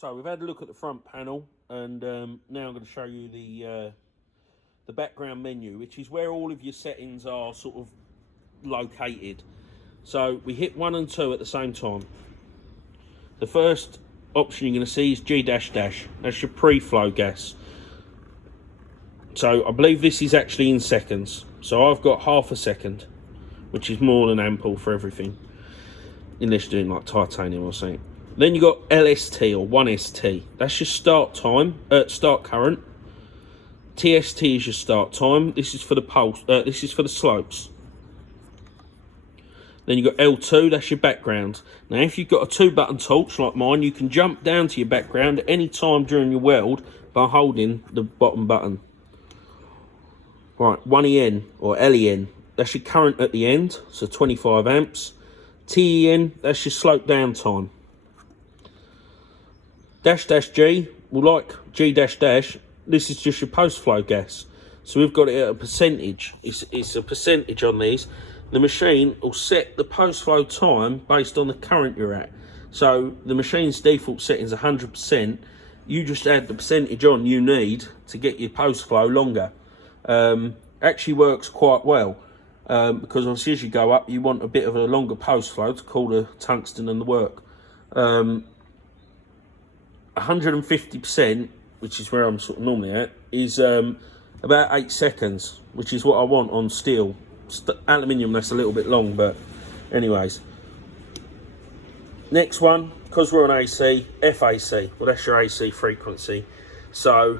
So we've had a look at the front panel, and now I'm going to show you the background menu, which is where all of your settings are sort of located. So we hit 1 and 2 at the same time. The first option you're going to see is G-. That's your pre-flow gas. So I believe this is actually in seconds. So I've got ½ a second, which is more than ample for everything, unless you're doing like titanium or something. Then you got LST or 1ST. That's your start time, start current. TST is your start time. This is for the pulse. This is for the slopes. Then you got L2. That's your background. Now, if you've got a 2-button torch like mine, you can jump down to your background at any time during your weld by holding the bottom button. Right, 1EN or LEN. That's your current at the end, so 25 amps. TEN. That's your slope down time. --G, well, like G-, this is just your post-flow gas. So we've got it at a percentage. It's a percentage on these. The machine will set the post-flow time based on the current you're at. So the machine's default setting is 100%. You just add the percentage on you need to get your post-flow longer. Actually works quite well. Because obviously as you go up, you want a bit of a longer post-flow to cool the tungsten and the work. 150%, which is where I'm sort of normally at, is about 8 seconds, which is what I want on steel. Aluminium, that's a little bit long, but anyways. Next one, because we're on AC, FAC. Well, that's your AC frequency. So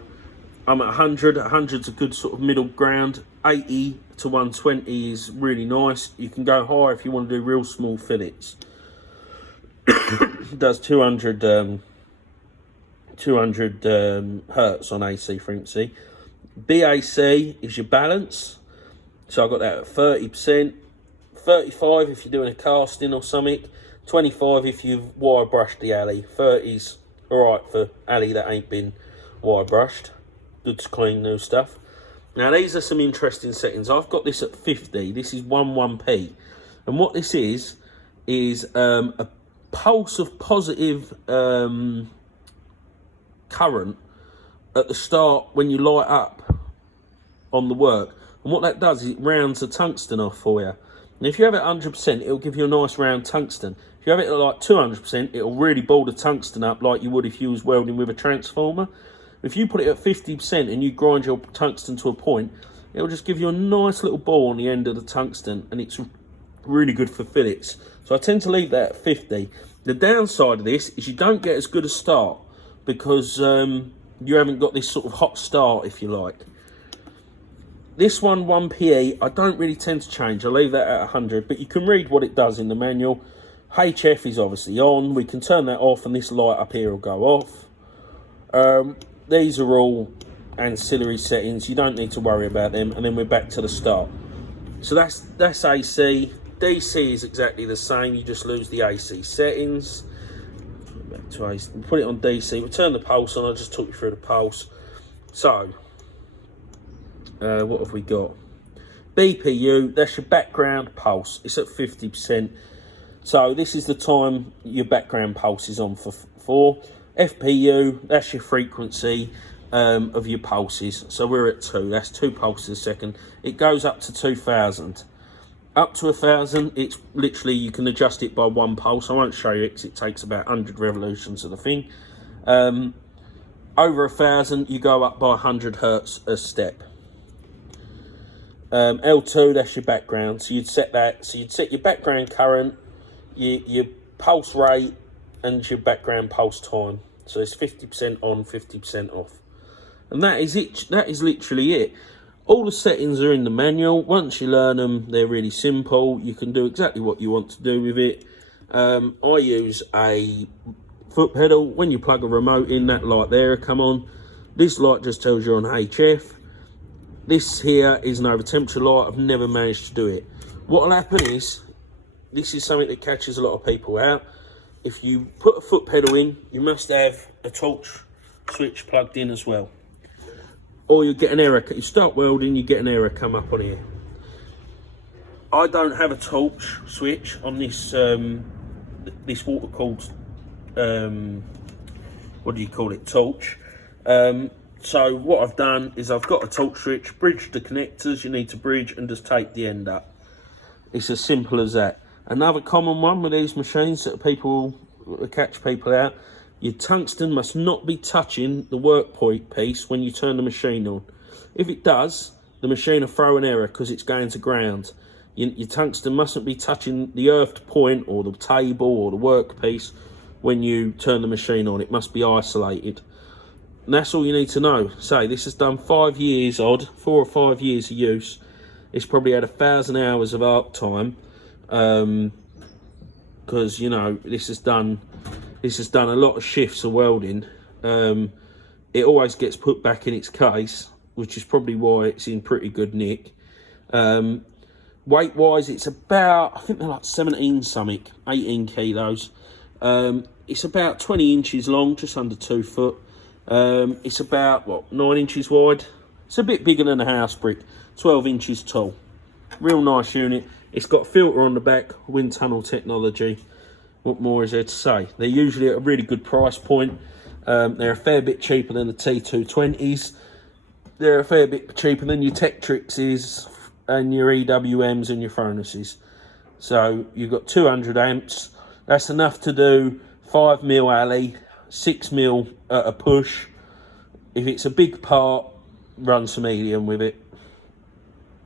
I'm at 100. 100's a good sort of middle ground. 80 to 120 is really nice. You can go higher if you want to do real small fillets. It does 200 hertz on AC frequency. BAC is your balance. So I've got that at 30%. 35 if you're doing a casting or something. 25 if you've wire brushed the alley. 30's alright for alley that ain't been wire brushed. Good to clean new stuff. Now these are some interesting settings. I've got this at 50. This is 11p. And what this is a pulse of positive current at the start when you light up on the work. And what that does is it rounds the tungsten off for you. And if you have it at 100%, it'll give you a nice round tungsten. If you have it at like 200%, it'll really ball the tungsten up like you would if you was welding with a transformer. If you put it at 50% and you grind your tungsten to a point, it'll just give you a nice little ball on the end of the tungsten, and it's really good for fillets. So I tend to leave that at 50. The downside of this is you don't get as good a start because you haven't got this sort of hot start, if you like. This one, 1PE, I don't really tend to change. I leave that at 100, but you can read what it does in the manual. HF is obviously on. We can turn that off, and this light up here will go off. These are all ancillary settings. You don't need to worry about them. And then we're back to the start. So that's AC. DC is exactly the same. You just lose the AC settings. Back to AC. We put it on DC. We turn the pulse on. I just took you through the pulse. So, what have we got? BPU, that's your background pulse. It's at 50%. So this is the time your background pulse is on for. FPU, that's your frequency of your pulses. So we're at 2. That's 2 pulses a second. It goes up to 2,000. Up to 1,000, it's literally, you can adjust it by 1 pulse. I won't show you it because it takes about 100 revolutions of the thing. Over 1,000, you go up by 100 hertz a step. L2, that's your background. So you'd set that. So you'd set your background current, your pulse rate, and your background pulse time. So it's 50% on, 50% off. And that is it. That is literally it. All the settings are in the manual. Once you learn them, they're really simple. You can do exactly what you want to do with it. I use a foot pedal. When you plug a remote in, that light there will come on. This light just tells you on HF. This here is an over temperature light. I've never managed to do it. What will happen is, this is something that catches a lot of people out. If you put a foot pedal in, you must have a torch switch plugged in as well. Or you get an error. You start welding, you get an error come up on here. I don't have a torch switch on this this water cooled what do you call it, torch. So what I've done is I've got a torch switch, bridged the connectors you need to bridge, and just take the end up. It's as simple as that. Another common one with these machines that people catch people out, your tungsten must not be touching the work point piece when you turn the machine on. If it does, the machine will throw an error because it's going to ground. Your tungsten mustn't be touching the earthed point or the table or the workpiece when you turn the machine on. It must be isolated. And that's all you need to know. Say, this has done 5 years odd, 4 or 5 years of use. It's probably had 1,000 hours of arc time. Because, you know, this has done a lot of shifts of welding. It always gets put back in its case, which is probably why it's in pretty good nick. Weight wise, it's about, I think they're like 17 something, 18 kilos. It's about 20 inches long, just under 2 foot. It's about, what, 9 inches wide. It's a bit bigger than a house brick, 12 inches tall. Real nice unit. It's got a filter on the back, wind tunnel technology. What more is there to say? They're usually at a really good price point. They're a fair bit cheaper than the T220s. They're a fair bit cheaper than your Tektryxes and your EWMs and your furnaces. So you've got 200 amps. That's enough to do 5mm alley, 6mm at a push. If it's a big part, run some helium with it.